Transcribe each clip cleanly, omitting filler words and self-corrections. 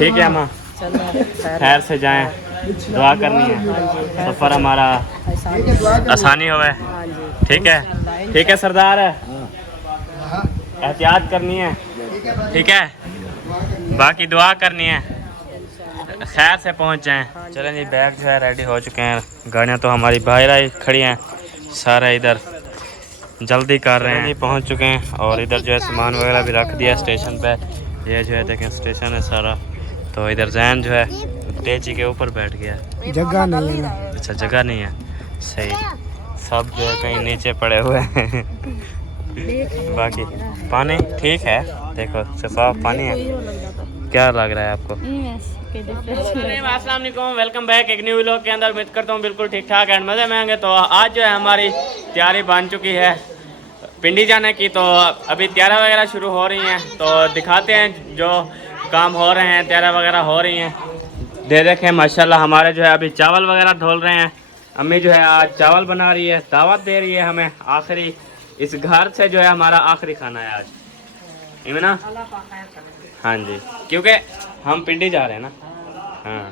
ठीक है माँ, खैर से जाएं, दुआ करनी है, सफ़र हमारा आसानी होवे। ठीक है सरदार, एहतियात करनी है, ठीक है, बाकी दुआ करनी है, खैर से पहुंच जाएं। चलें जी, बैग जो है रेडी हो चुके हैं, गाड़ियाँ तो हमारी बाहर खड़ी हैं, सारे इधर जल्दी कर रहे हैं, पहुंच चुके हैं। और इधर जो है सामान वगैरह भी रख दिया स्टेशन पे। ये जो है देखें स्टेशन है सारा। तो इधर जैन जो है टेची के ऊपर बैठ गया, जगह नहीं है। अच्छा, जगह नहीं है, सही। सब जो है कहीं नीचे पड़े हुए हैं। बाकी पानी ठीक है, देखो शफाफ पानी है। क्या लग रहा है आपको? अस्सलाम वालेकुम, वेलकम बैक एक न्यू व्लॉग के अंदर। उम्मीद करता हूँ बिल्कुल ठीक ठाक एंड मज़े में होंगे। तो आज जो है हमारी तैयारी बन चुकी है पिंडी जाने की। तो अभी तैयारी वगैरह शुरू हो रही हैं, तो दिखाते हैं जो काम हो रहे हैं, तैयारी वगैरह हो रही हैं। देखें माशाल्लाह, हमारे जो है अभी चावल वगैरह धोल रहे हैं। अम्मी जो है आज चावल बना रही है, दावत दे रही है हमें। आखिरी इस घर से जो है हमारा आखिरी खाना है आज, इमना। हाँ जी, क्योंकि हम पिंडी जा रहे हैं ना। हाँ,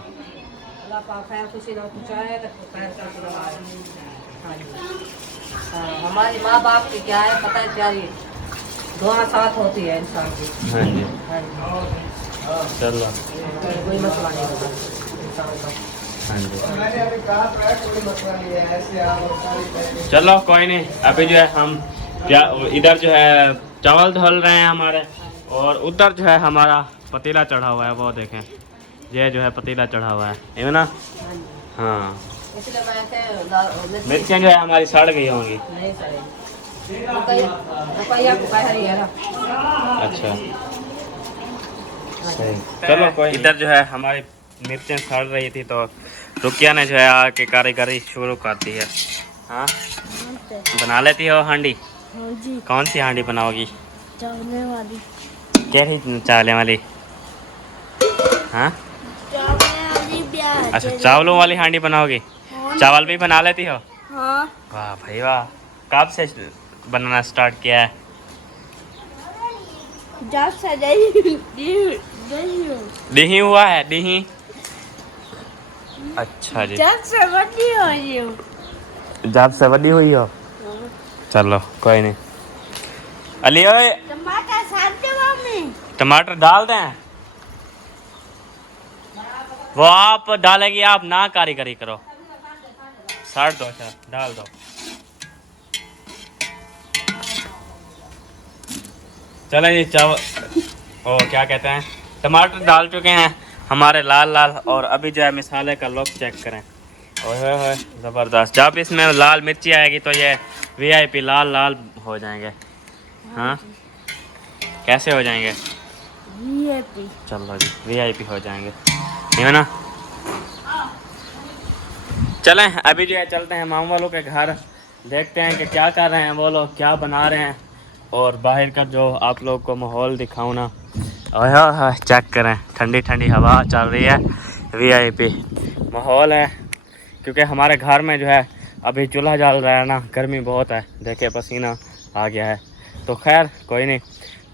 हमारी माँ बाप की क्या है पता है, क्या दुआ साथ होती है इंसान की। हाँ जी, चलो, कोई मसला नहीं होता इंसान का। हाँ जी, चलो कोई नहीं। अभी जो है हम क्या इधर जो है चावल धुल रहे हैं हमारे, और उधर जो है हमारा पतीला चढ़ा हुआ है, वो देखें। ये जो है पतीला चढ़ा हुआ है ना। हाँ, मिर्चियाँ जो है हमारी सड़ गई होंगी। अच्छा, सही, चलो कोई। इधर जो है हमारी मिर्चें सड़ रही थी, तो रुकिया ने जो है आके कारीगरी शुरू कर दी है। हाँ, बना लेती हो हांडी? जी। कौन सी हांडी बनाओगी? चावले वाली। कैसी चावले वाली? हाँ, अच्छा, चावलों वाली हांडी बनाओगी? चावल भी बना लेती हो? हाँ। वाह भाई वाह, कब से बनाना स्टार्ट किया है? जब से दही हुआ है, दही। अच्छा जी, जब से बड़ी हुई हो। जब से बड़ी हुई हो। चलो कोई नहीं। अली ओए, टमाटर साथ दे मम्मी। टमाटर डाल दें? वो आप डालेगी, आप ना कारीगरी करो। साट दो, अच्छा डाल दो। चलें जी, चावल ओ क्या कहते हैं, टमाटर डाल चुके हैं हमारे लाल लाल। और अभी जो है मिसाले का लुक चेक करें, ओए ज़बरदस्त। जब इसमें लाल मिर्ची आएगी तो ये वीआईपी लाल लाल हो जाएंगे। हाँ, कैसे हो जाएंगे? वीआईपी। चलो जी, वीआईपी हो जाएंगे, है ना। चलें अभी जो है चलते हैं मामू वालों के घर, देखते हैं कि क्या कर रहे हैं वो लोग, क्या बना रहे हैं। और बाहर का जो आप लोग को माहौल दिखाऊँ ना, ओह चेक करें, ठंडी ठंडी हवा चल रही है, वीआईपी माहौल है। क्योंकि हमारे घर में जो है अभी चूल्हा जल रहा है ना, गर्मी बहुत है, देखे पसीना आ गया है। तो खैर कोई नहीं,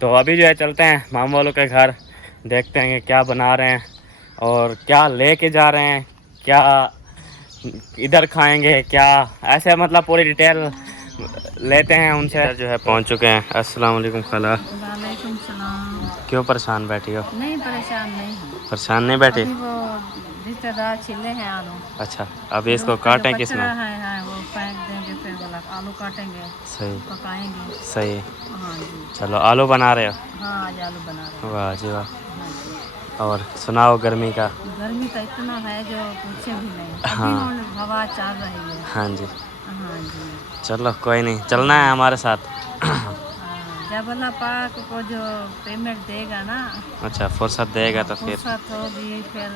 तो अभी जो है चलते हैं मामू वालों के घर, देखते हैं कि क्या बना रहे हैं और क्या लेके जा रहे हैं, क्या इधर खाएंगे, क्या ऐसे मतलब पूरी डिटेल लेते हैं उनसे। जो है पहुंच चुके हैं। अस्सलाम वालेकुम खाला। वालेकुम सलाम। क्यों परेशान बैठी हो? नहीं परेशान नहीं हूँ। परेशान नहीं बैठी? अभी वो रिश्तेदार छिले हैं आलू। अच्छा, अभी इसको काटें किस में? है वो फेंक देंगे, फिर बोला आलू काटेंगे, सही, पकाएंगे। सही। हाँ जी, चलो आलू बना रहे हो? हाँ आज आलू बना रहे हैं। वाह जी वाह। हाँ जी। और सुनाओ गर्मी का? गर्मी तो इतना है जो पूछे भी नहीं। हाँ, अभी हवा चल रही है। हाँ जी, हाँ जी। चलो कोई नहीं, चलना है हमारे साथ। हाँ, जब अल्लाह पाक को जो पेमेंट देगा ना, अच्छा, फुर्सत देगा तो फिर? फुर्सत होगी, फिर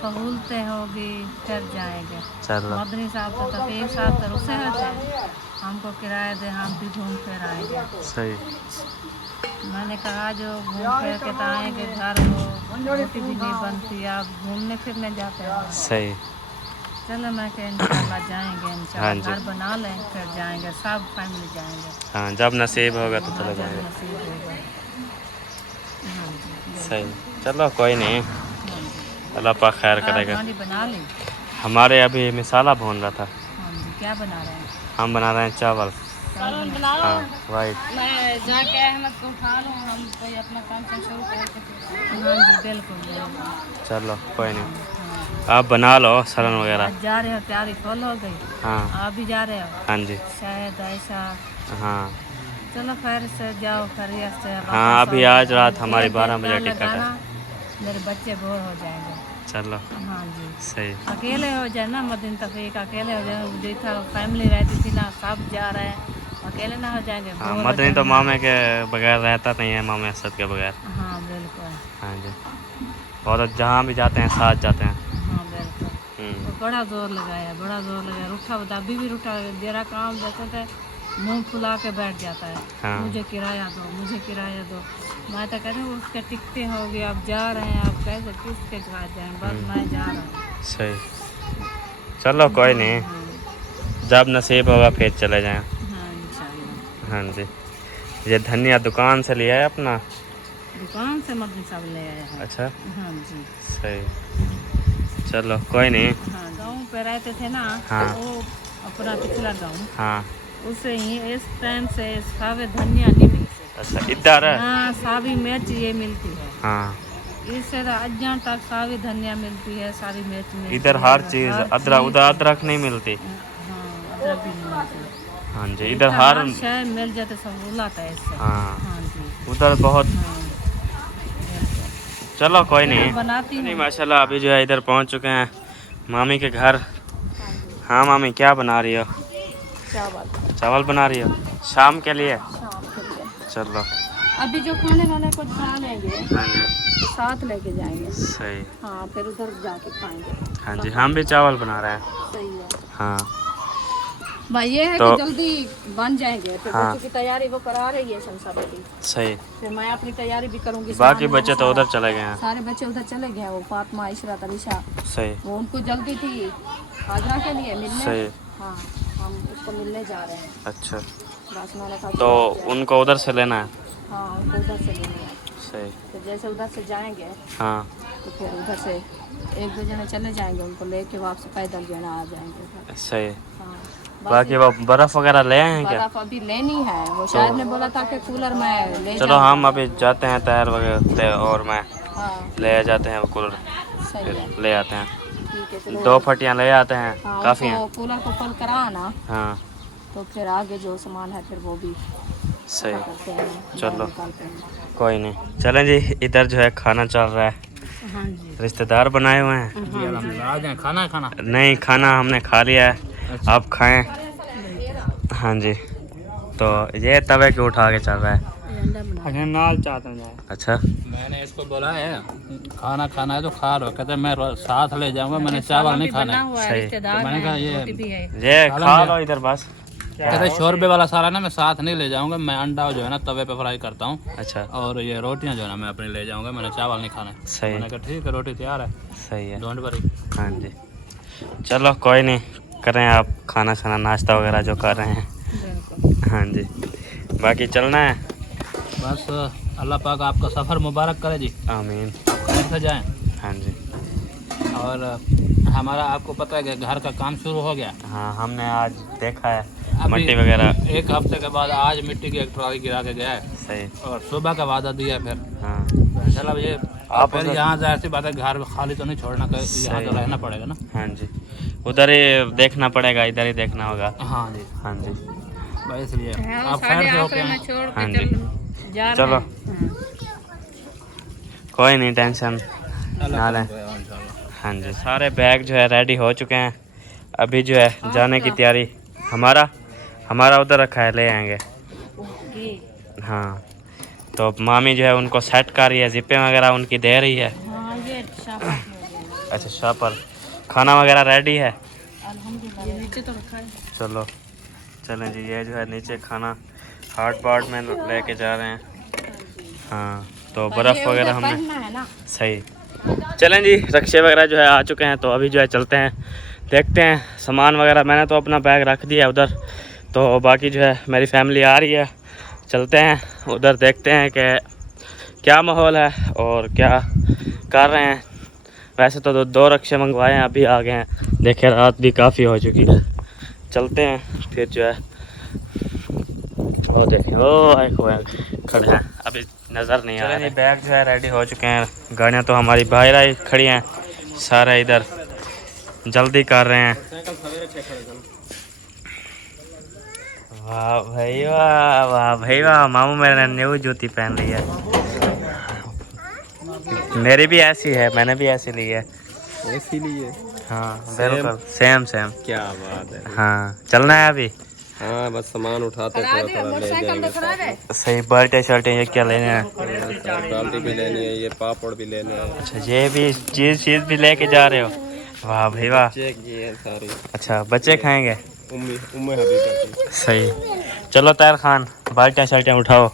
सहूलतें होगी, फिर जाएंगे। चलो, मदनी साहब को तो एक साथ तो रुसे होते, हमको किराया दे, हम भी घूम फिर आएंगे। सही। मैंने कहा जो घूम फिर के तो आएंगे घर, वो रोटी भी नहीं बनती, आप घूमने फिरने जाते हैं। सही। चलो मैं कह इंशाल्लाह जाएंगे, हाँ इंशाल्लाह जी। घर बना लें, फिर जाएंगे, सब फैमिली जाएंगे। हाँ, जब नसीब होगा तो चले जब जाएंगे। नसीब होगा। हाँ जी, सही, चलो कोई नहीं, अल्लाह पाक खैर आप करेगा। खाने बना लें। हमारे अभी मिसाला भून रहा था। हाँ जी, क्या बना रहे हैं? हम बना रहे हैं चावल। हाँ वाइट। मैं जाके अहमद को उठा लूँ, हम कोई अपना काम शुरू करेंगे। हाँ जी बिल्कुल बिल्कुल। चलो कोई नहीं, हाँ। आप बना लो सलन वगैरह। आज जा रहे हो, तैयारी फुल हो गई। हाँ आप भी जा रहे हो? हाँ जी। शायद ऐसा। हाँ चलो खैर से जाओ, खैरियत से वापस हाँ, अभी आओ। आज रात हमारी एक 12 दिन बजे ध्यान टिकट है। लगाना, मेरे बच्चे बोर हो जाएंगे। चलो हाँ जी। सही। अकेले हो जाए ना मदीन तफरीक, अकेले हो जाए। देखा फैमिली रहती थी ना, सब जा रहे हैं, अकेले ना हो जाएंगे। हाँ बोर हो मदनी तो जाएंगे। मामे के बगैर रहता नहीं है, मामे असद के बगैर। हाँ बिल्कुल। हाँ जी, और जहाँ भी जाते हैं साथ जाते हैं। हाँ बिल्कुल। तो बड़ा जोर लगाया, बड़ा जोर लगाया। रूठा बता, अभी भी रूठा, मेरा काम जैसे थे मुंह फुला के बैठ जाता है। हाँ। मुझे किराया दो, मुझे किराया दो। मैं तो कहती हूँ उसके टिकटें हो गई, आप जा रहे हैं, आप कैसे किसके साथ जाएं, बस मैं जा रहा हूँ। सही। चलो कोई नहीं, जब नसीब होगा फिर चले जाएं। हाँ इंशाल्लाह। हाँ जी। ये धनिया दुकान से लिया है अपना? दुकान से मदनी सब ले आए हैं। अच्छा हाँ जी। सही। चलो कोई नहीं। हाँ, गाँव पे रहते थे ना। हाँ। वो अपना पिछला गाँव, हाँ उससे ही इस टाइम से सावे धनिया नहीं मिलती। अच्छा इधर है। हाँ, सावी मिर्च ये मिलती है। हाँ इससे अजान तक सावी धनिया मिलती है, सारी मिर्च मिलती इधर है, हर चीज़, अदरक उधर अदरक नहीं मिलती। हाँ अदरक भी नहीं मिलती। हाँ जी इधर हर। शय मिल जाते सब बुलाता है इससे। हाँ हाँ जी। उधर बहुत। हाँ चलो कोई मैं नहीं। बनाती नहीं हूँ। माशाल्लाह अभी जो है इधर पहुंच चुके हैं मामी के घर। हाँ मामी क्या बना रही हो? चावल। चावल बना रही हो शाम के लिए? शाम के लिए। चलो अभी जो खाने वाले कुछ खा लेंगे हाँ जी तो साथ लेके जाएंगे। सही। हाँ फिर उधर जाके खाएंगे। हाँ जी हम भी चावल बना रहे हैं। सही है हाँ भाई, ये है तो कि जल्दी बन जाएंगे। फिर हाँ। बच्चों की तैयारी वो करा रही है शमसा बेटी, सही। फिर मैं अपनी तैयारी भी करूंगी। बाकी सामान बच्चे तो सारा- उधर चले गए हैं। सारे बच्चे उधर चले गए हैं। वो फातिमा, इशरा, तरीशा, सही वो उनको जल्दी थी हाजरा के लिए मिलने। सही। हाँ हम उसको मिलने जा रहे हैं। अच्छा बस मैंने कहा तो चलो जाए। उनको उधर से लेना है? हाँ उनको उधर से लेंगे। सही। फिर जैसे उधर से जाएंगे हाँ तो फिर उधर से एक दो जने चले जाएंगे, उनको लेके वापस पैदल जो है ना आ जाएंगे। सही। हाँ बाकी वो बर्फ़ वगैरह ले आए हैं क्या? बर्फ अभी लेनी है। वो शायद ने बोला था कि कूलर में ले चलो जाऊंगा। हम अभी जाते हैं तैयार वगैरह और मैं हाँ ले जाते हैं वो कूलर, सही फिर है। ले आते हैं। ठीक है चलो। 2 फटियाँ ले आते हैं हाँ काफ़ी उनको हैं। कूलर को फुल करा ना, हाँ तो फिर आगे जो सामान है फिर वो भी सही। करते हैं, चलो निकालते हैं। कोई नहीं। चलें जी इधर जो है खाना चल रहा है, हाँ जी। रिश्तेदार बनाए हुए हैं। हाँ जी। खाना नहीं खाना हमने खा लिया है, आप खाएं। हाँ जी तो ये तवे के उठा के चल रहा है। ये अंडा बना। नाल चाहता हूँ। अच्छा मैंने इसको बोला है खाना खाना है तो खा लो, कहते मैं साथ ले जाऊंगा, मैंने चावल नहीं खाना बना है। हुआ है, सही। रिश्तेदार तो मैंने हैं, कहा ये- रोटी भी है। ये खा लो इधर बस। कहते 100 रुपये वाला सारा ना मैं साथ नहीं ले जाऊंगा, मैं अंडा जो है ना तवे पे फ्राई करता हूँ, अच्छा और ये रोटियां जो है ना मैं अपने ले जाऊंगा, मैंने चावल नहीं खाना है। सही। मैंने कहा ठीक है रोटी तैयार है, सही है। Don't worry. हाँ जी चलो कोई नहीं, करें आप खाना खाना नाश्ता वगैरह जो कर रहे हैं। बिल्कुल। हाँ जी बाकी चलना है। बस अल्लाह पाक आपका सफ़र मुबारक करे जी, आमीन। आप खैर से जाएँ। हाँ जी और हमारा आपको पता है कि घर का काम शुरू हो गया। हाँ हमने आज देखा है अभी मिट्टी वगैरह। 1 हफ्ते के बाद आज मिट्टी की एक ट्रॉली गिरा के गया है, सही। और सुबह का वादा दिया है। फिर हाँ तो इंशाल्लाह ये आप फिर उधर- यहाँ से ऐसी बात है, घर खाली तो नहीं छोड़ना, यहाँ सही। तो रहना पड़ेगा ना। हाँ जी उधर ही देखना पड़ेगा, इधर ही देखना होगा। हाँ जी हाँ जी भाई, इसलिए हाँ, आप साढ़े खैर से 8 होके में आएं। छोड़ हाँ के जी। जा रहे चलो। हैं। हाँ। कोई नहीं टेंशन अल्लाह ना करम लें। करे इंशाल्लाह। हाँ जी सारे बैग जो है रेडी हो चुके हैं, अभी जो है जाने की तैयारी। हमारा उधर रखा है, ले आएंगे। ओके। हाँ तो मामी जो है उनको सेट कर रही है, जिप्पे वगैरह उनकी दे रही है। हाँ ये शाबाश हो गया। अच्छा शापर खाना वगैरह रेडी है। अल्हम्दुलिल्लाह। ये नीचे तो रखा है। चलो चलें जी ये जो है नीचे खाना हार्ड पार्ट में लेके जा रहे हैं। हाँ तो बर्फ़ वगैरह हमने पहनना है ना। सही। चलें जी रक्शे वगैरह जो है आ चुके हैं, तो अभी जो है चलते हैं, देखते हैं सामान वगैरह। मैंने तो अपना बैग रख दिया उधर, तो बाकी जो है मेरी फैमिली आ रही है, चलते हैं उधर देखते हैं कि क्या माहौल है और क्या कर रहे हैं। वैसे तो दो रक्शे मंगवाए हैं, अभी आ गए हैं। देखे रात भी काफ़ी हो चुकी है। चलते हैं फिर जो है। वो देखिए वो खड़े हैं, अभी नज़र नहीं आ रहा है। बैग जो है रेडी हो चुके हैं। गाड़ियाँ तो हमारी बाहर आई खड़ी हैं, सारे इधर जल्दी कर रहे हैं। वाह भाई वाह, वाह भाई वाह। मामू मेरे ने न्यू जूती पहन ली है। मेरी भी ऐसी है, मैंने भी ऐसी ली है। ऐसी ली है? हाँ बिल्कुल सेम सेम। क्या बात है। हाँ चलना है अभी। हाँ बस सामान उठाते थोड़ा थोड़ा ले जाएंगे। सही बाल्टे शर्टें ये क्या लेने हैं? बाल्टी भी लेनी है, ये पापड़ भी लेने हैं। अच्छा ये भी चीज़ भी लेके जा रहे हो? वाह भाई वाह। ये है सारी। अच्छा बच्चे खाएंगे? उम्मे हबीब। सही। चलो तैर खान, बाल्टियाँ शर्टें उठाओ,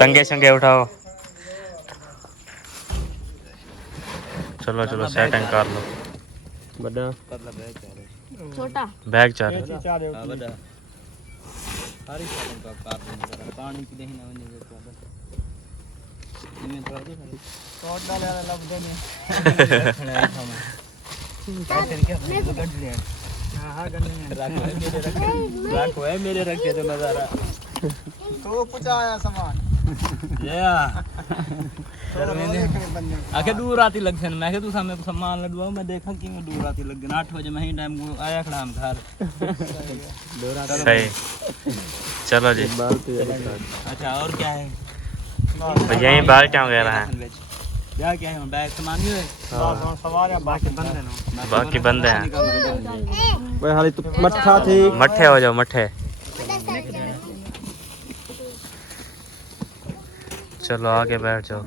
टंगे शंगे उठाओ। चलो चलो सेटिंग कर लो। बड़ा छोटा बैग चार पानी की नहीं ना मेरे रखे तो नजारा तो कुछ आया सामान आखे दूर आती लग सन मैं तू सामने को सामान लडवाओ मैं देखा कि मैं दूर आती लग गया 8 बजे मैं ही टाइम को आया खड़ा हम घर सही। चलो जी। अच्छा और क्या है यही बाल्टियाँ वगैरह हैं। क्या क्या है बैग सामान ही है सवार बाकी बंद है ना। बाकी बंदे हैं। भाई हाली तो मट्ठा थी। मट्ठे हो जाओ मट्ठे। चलो आगे बैठ जाओ।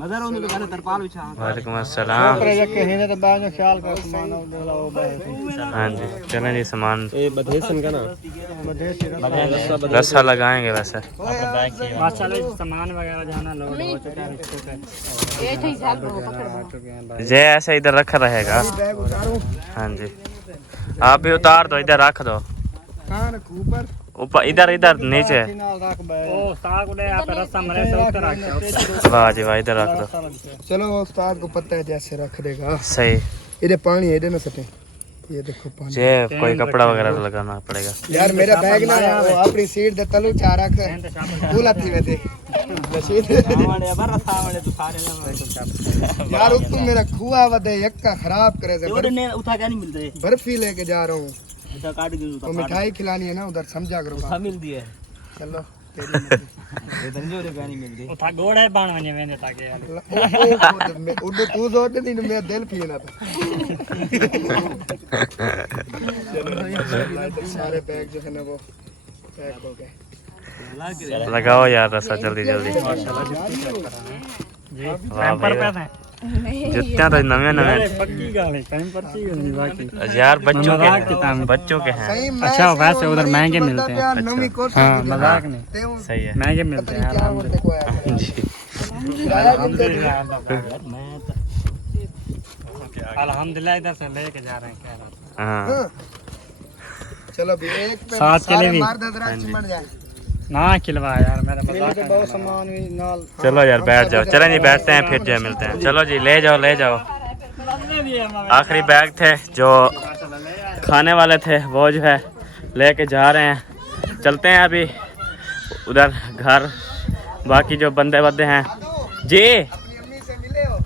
मदर उन्हें तो तरपाल बिछा वालेकुम अस्सलाम। रखे हैं तो बाद में ख्याल कर सामान और हाँ जी चलें जी। सामान ये बधेसन का ना रस्सा लगाएंगे वैसे। माशाल्लाह सामान वगैरह जाना लोड हो चुका है। ये ऐसे इधर रखा रहेगा। हाँ जी आप भी उतार दो, इधर रख दो। कहां रखूं ऊपर? ऊपर इधर इधर नीचे। ओ साग उड़े आप रस्सा मरे से ऊपर रख। वाह जी वाह इधर रख दो। चलो उस्ताद को पता है जैसे रख देगा। सही। इधर पानी है, इधर ना सटे। ये देखो पानी। ये कोई कपड़ा वगैरह तो लगाना पड़ेगा। यार मेरा बैग ना वो अपनी सीट दे तलू चाह रख भूला थी वैसे हमारे बार सामने तो सारे यार तू मेरा खुआ वदे यक्का खराब करे से और ने उठा क्या नहीं मिलते बर्फी लेके जा रहा हूँ अच्छा काट के तो मिठाई खिलानी है ना उधर, समझा करो उठा मिलती है चलो तेरी मर्जी। ये धंजो रे नहीं मिलती उठा गोड़ है बाण वने मैंने ताके यार उधर तू जोड़ नहीं मेरा दिल पीना था। सारे बैग जो है ना वो पैक हो गए। लगाओ यार रस्सा जल्दी जल्दी। वाह भाई जुत्तियाँ तो नवे नवे यार बच्चों के हैं, बच्चों के हैं। अच्छा वैसे उधर महंगे मिलते हैं। हाँ मजाक नहीं सही है। महंगे मिलते हैं जी अल्हम्दुलिल्लाह इधर से लेके जा रहे हैं कह रहा हाँ चलो भी एक पे साथ के लिए भी। मर्द हजरात चिमट जाए ना खिलवा यार मेरा मजाक है। बहुत सामान भी नाल। चलो यार बैठ जाओ। चलें जी बैठते हैं फिर जो है मिलते हैं। चलो जी ले जाओ ले जाओ। आखिरी बैग थे जो खाने वाले थे वो जो है लेके जा रहे हैं। चलते हैं अभी उधर घर। बाकी जो बंदे बंदे हैं जी अपनी अम्मी से मिले हो?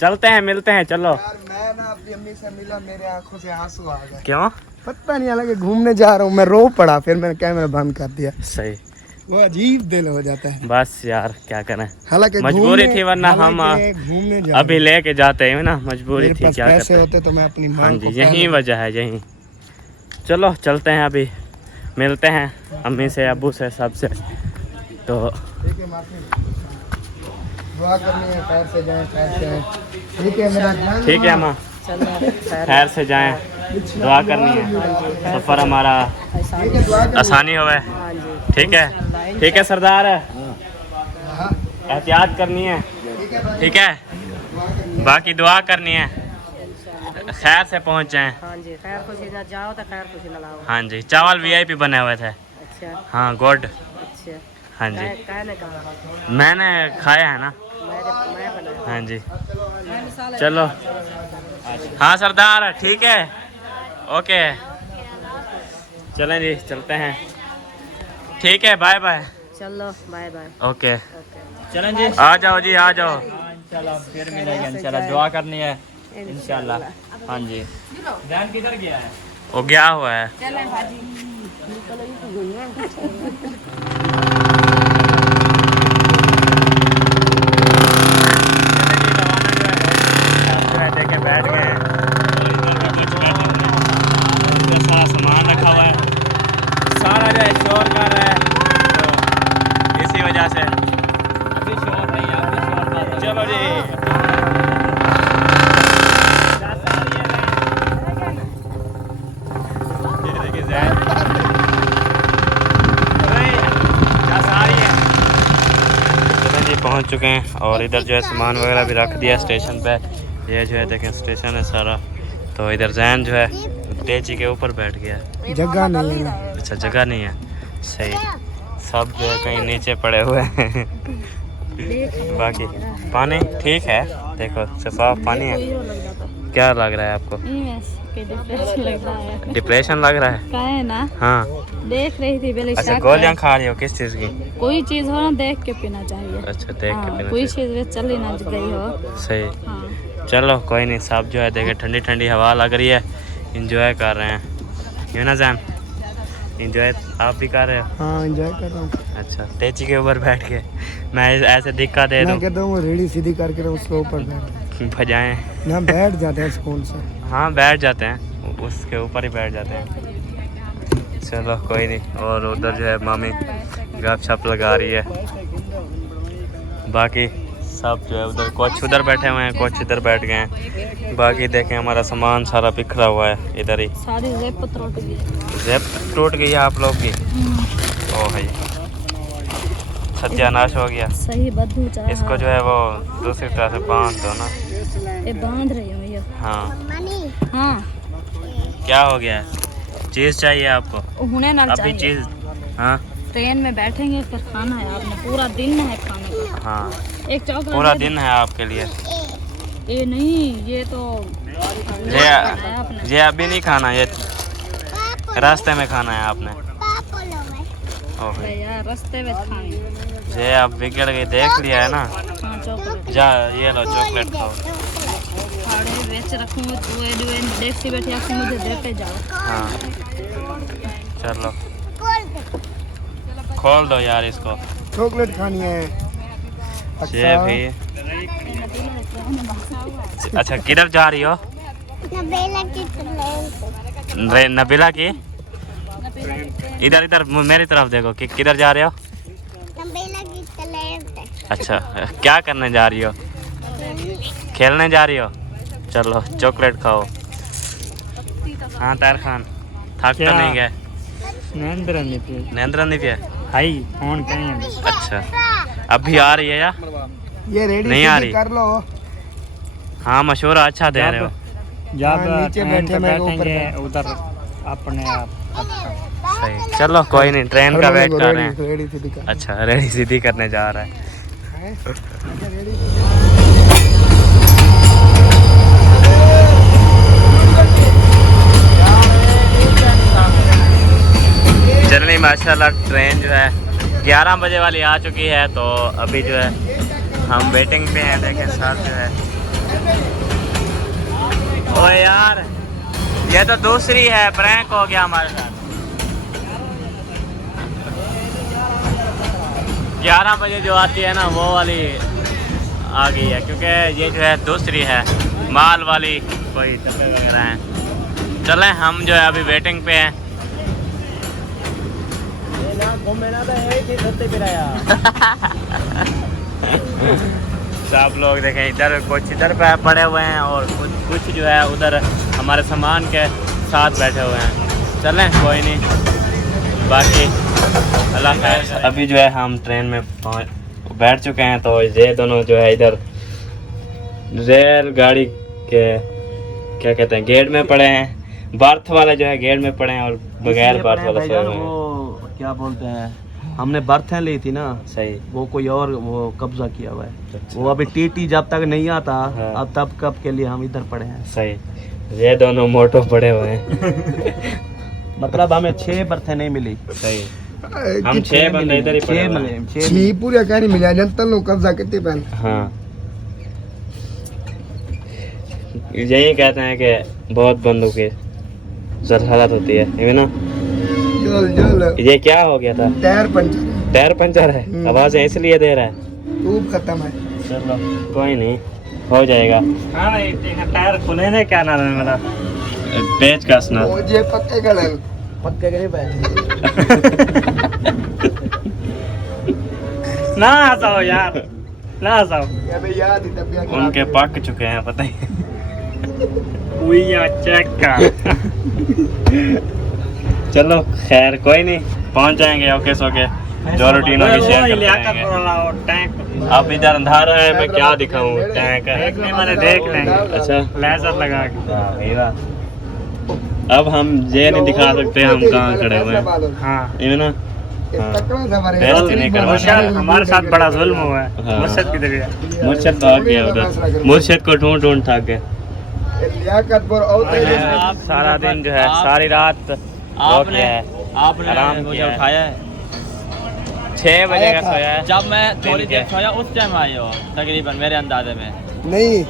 चलते हैं मिलते हैं। चलो यार मैं ना अपनी अम्मी से मिला, मेरे आंखों से आंसू आ गए। क्यों? पता नहीं लगे घूमने जा रहा हूँ मैं, रो पड़ा, फिर मैंने कैमरा बंद कर दिया। सही। वो अजीब दिल हो जाता है। बस यार क्या करें, हालांकि मजबूरी थी वरना हम घूमने जा अभी लेके जाते हैं ना, मजबूरी मेरे थी पास क्या पैसे करते। होते तो मैं अपनी माँ हाँ को जी यही वजह है यही। चलो चलते हैं अभी मिलते हैं अम्मी से अब्बू से सबसे। तो ठीक है माफी, दुआ करनी है खैर से जाएं खैर से आएं। ठीक है मेरा ध्यान ठीक है अम्मा खैर से जाएं, दुआ करनी है सफ़र हमारा ठीक है, दुआ आसानी होवे। ठीक है सरदार, एहतियात करनी है ठीक है, बाकी दुआ करनी है खैर से पहुंच जाएं। हाँ जी खैर खुशी ना जाओ तो खैर खुशी ना लाओ। हाँ जी चावल वीआईपी बने हुए थे। अच्छा हाँ गुड। अच्छा हाँ जी कहने कहा मैंने खाया है ना। मैं बनाया। हाँ जी चलो हाँ सरदार ठीक है ओके चलें जी चलते हैं ठीक है बाय बाय चलो बाय बाय। ओके चलें जी आ जाओ जी आ जाओ इंशाल्लाह फिर मिलेंगे इंशाल्लाह दुआ करनी है इंशाल्लाह। हाँ जी ध्यान किधर गया है? वो गया हुआ है चलें भाजी। देखे बैठ गए सारा सामान रखा हुआ है सारा जो है शोर कर रहा है तो इसी वजह से अभी शोर नहीं है अभी शोर नहीं है। चलो जी ये देखिए जैन चलें जी पहुंच चुके हैं और इधर जो है सामान वगैरह भी रख दिया स्टेशन पे। ये जो है देखें स्टेशन है सारा तो इधर जैन जो है टेची के ऊपर बैठ गया है। जगह नहीं है। अच्छा जगह नहीं है सही सब जो है कहीं नीचे पड़े हुए हैं बाकी पानी ठीक है देखो शफाफ पानी है। क्या लग रहा है आपको? डिप्रेशन लग रहा है का है ना हाँ देख रही थी पहले अच्छा गोलियां खा रही हो किस चीज़ की? कोई चीज हो ना देख के पीना चाहिए। अच्छा देख के पीना कोई चाहिए। चीज चली ना गई हो। सही हाँ। चलो कोई नहीं सब जो है देखे ठंडी ठंडी हवा लग रही है इंजॉय कर रहे हैं यूँ ना जैन इंजॉय आप भी कर रहे हो? हाँ एंजॉय कर रहा हूँ। अच्छा टेची के ऊपर बैठ के मैं ऐसे दिक्कत दे दूँ मैं कहता हूँ वो रेडी सीधी करके उसके ऊपर बैठ बजाएं ना बैठ जाते हैं सुकून से। हाँ बैठ जाते हैं उसके ऊपर ही बैठ जाते हैं। चलो कोई नहीं और उधर जो है मामी गपशप लगा रही है बाकी सब जो है उधर कुछ उधर बैठे हुए हैं कुछ इधर बैठ गए हैं। बाकी देखें हमारा सामान सारा बिखरा हुआ है इधर ही सारी जेब टूट गई। जेब टूट गई है आप लोग की? ओ भाई सत्यानाश हो गया। सही बदबू चला। इसको जो है वो दूसरी तरह से बांध दो ना। ये बांध रही हूँ ये। हाँ हाँ क्या हो गया है? चीज़ चाहिए आपको हुने ना अभी चाहिए। चीज़ हाँ ट्रेन में बैठेंगे फिर खाना है आपने पूरा दिन है खाने का। हाँ एक चॉकलेट पूरा दे दो। दिन है आपके लिए। ये नहीं ये तो ये अभी नहीं खाना ये रास्ते में खाना है आपने। ओह अरे यार रास्ते में खाएंगे। ये आप बिगड़ गई देख लिया है ना। हाँ चॉकलेट जा ये लो चॉकलेट खाओ। खाड़े बेच रखूँगी तू देखती बैठी आपसे मुझे देते जाओ। हाँ चलो खोल दो यार इसको। चॉकलेट खानी है। ये भी अच्छा किधर जा रही हो? नबीला की इधर इधर मेरी तरफ देखो कि किधर जा रहे हो? अच्छा क्या करने जा रही हो? खेलने जा रही हो? चलो चॉकलेट खाओ। हाँ तार खान थक तो नहीं गए? नेंद्र नहीं पिया हाई फोन कहीं अच्छा अभी आ रही है या ये रेडी नहीं आ रही? कर लो। हाँ मशहूरा अच्छा दे रहे हो। जब नीचे बैठे मैं ऊपर उधर अपने आप सही चलो कोई नहीं ट्रेन का वेट कर रहे हैं। रेडी सीधी कर। अच्छा रेडी सीधी करने जा रहा है। चलनी माशाल्लाह ट्रेन जो है 11 बजे वाली आ चुकी है तो अभी जो है हम वेटिंग पे हैं। देखें सर जो है ओए यार ये तो दूसरी है प्रैंक हो गया हमारे साथ। 11 बजे जो आती है ना वो वाली आ गई है क्योंकि ये जो है दूसरी है माल वाली कोई डब्बे वगैरह हैं। चलें हम जो है अभी वेटिंग पे हैं। सब लोग देखें इधर कुछ इधर पे पड़े हुए हैं और कुछ जो है उधर हमारे सामान के साथ बैठे हुए हैं। चलें कोई नहीं बाकी अल्लाह खैर। अभी जो है हम ट्रेन में बैठ चुके हैं तो ये दोनों जो है इधर रेलगाड़ी के क्या कहते हैं गेट में पड़े हैं। बर्थ वाले जो है गेट में पड़े हैं और बगैर बर्थ वाले सोए हुए हैं। क्या बोलते हैं हमने बर्थ ली थी ना, सही। वो कोई और वो कब्जा किया हुआ है। वो अभी टीटी जब तक नहीं आता, हाँ। अब तब कब के लिए हम इधर पड़े हैं। सही, ये दोनों मोटो पड़े हुए हैं। मतलब हमें 6 बर्थें नहीं मिली। सही, हम 6 बंदे इधर ही पड़े हुए हैं। 6 पूरे कह नहीं मिला जनता लोग कब्जा कितने पहन। हाँ, यही कहते हैं कि बहुत बंदों की जरहालत होती है, ये ना। जल जल ये क्या हो गया था? टायर पंचर है, आवाज़ इसलिए दे रहा है। ट्यूब खत्म है। चलो कोई नहीं, हो जाएगा। हाँ भाई, टायर खुले ने, क्या नाम है मेरा, पेच कसना। वो जे पक्के गड़ल पक्के नहीं पहन। ना हंसाओ यार, ना हंसाओ। अबे याद ही तब क्या उनके पक चुके हैं, पता ही। उइया चक्का। चलो खैर, कोई नहीं, पहुंच जाएंगे ओके सोके। जो रूटीन होगी शेयर करते रहेंगे। अब इधर अंधारा है, मैं क्या दिखाऊं टैंक। मैंने देख लेंगे। अच्छा, लेजर लगा के। अब हम ये नहीं दिखा सकते हम कहाँ खड़े हुए हैं। हाँ, ये ना, बेइज्जती नहीं करो। हमारे साथ बड़ा जुल्म हुआ है। मुर्शिद किधर है? मुर्शिद तो आ गया उधर, मुर्शिद को ढूंढ ढूंढ थक गए। सारा दिन जो है, सारी रात आपने आराम मुझे किया है। उठाया है 6 बजे का सोया है। जब मैं थोड़ी देर सोया उस टाइम आए हो तकरीबन, मेरे अंदाजे में। नहीं,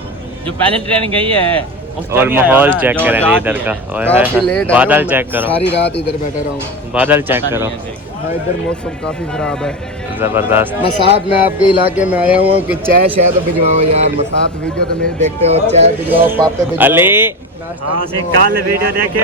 जो पहले ट्रेन गई है उस और time ही आया माहौल ना, चेक जो करें रात इधर ही का। है। ओए काफी होए, लेट बादल चेक करो, सारी रात इधर बैठा रहा हूँ। बादल चेक पता करो, नहीं है फिर। हाँ, इधर मौसम काफी खराब है। जबरदस्त। मसाद में आपके इलाके में आया हुआ हूँ कि चाय शायद तो भिजवाओ यार। मसाद वीडियो तो मेरे देखते हो, चाय भिजवाओ, पापे भिजवाओ, अली, नाश्ता वीडियो देखे।